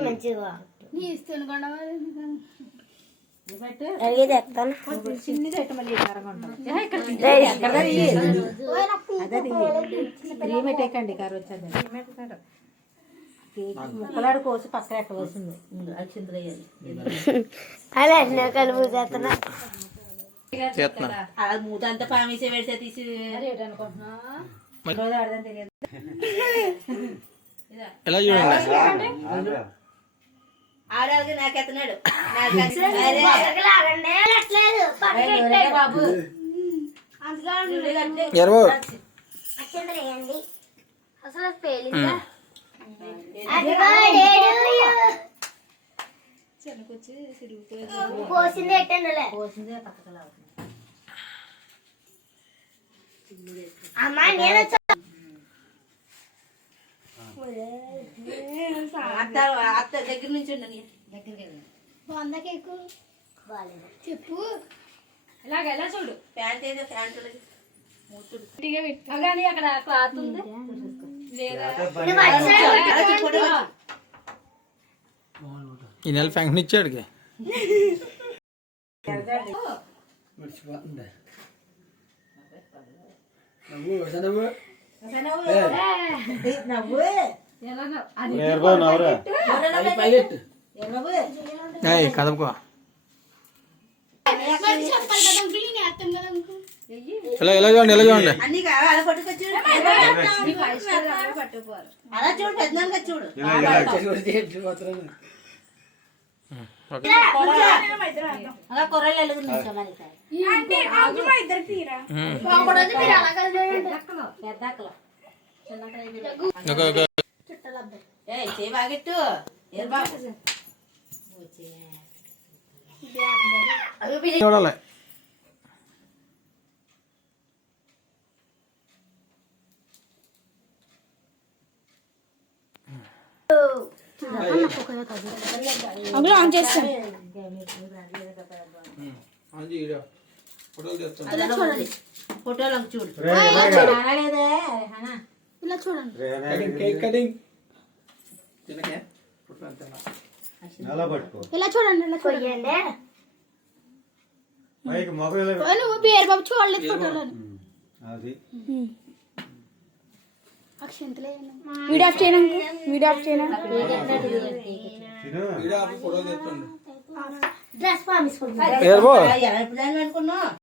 మంచిగా ముక్కలాడు కోసి పక్కన ఎక్కడ వస్తుంది అలా కలుపు అలా మూత అంతా పామేసే పెడితే తీసి ఎలా చూడండి ఆడాలి నాకెత్తనాడు బాబు అసలు పోసింది పోసిందే పక్కలా అమ్మా నేను అత్త దగ్గర నుంచి దగ్గర కేకు చెప్పు ఇలాగ ఎలా చూడు ప్యాంట్ ఏదో ప్యాంట్ కానీ అక్కడ క్లాత్ ఉంది ఈ నెల ఫంక్షన్ ఇచ్చాడు కదపకో ఎలా చూడండి ఎలా చూడండి అలా చూడు పెద్దగా చూడు అలా కూరలు చూడాలి అందులో ఆన్ చేస్తాను ఫోటోలు చూడు ఇలా చూడండి ఇలా చూడండి నువ్వు పేరు బాబు చూడలేదు ఫోటోలో వీడియో ఆఫ్ చేయను వీడియో ఆఫ్ చేయను డ్రెస్ పామిసుకుంటా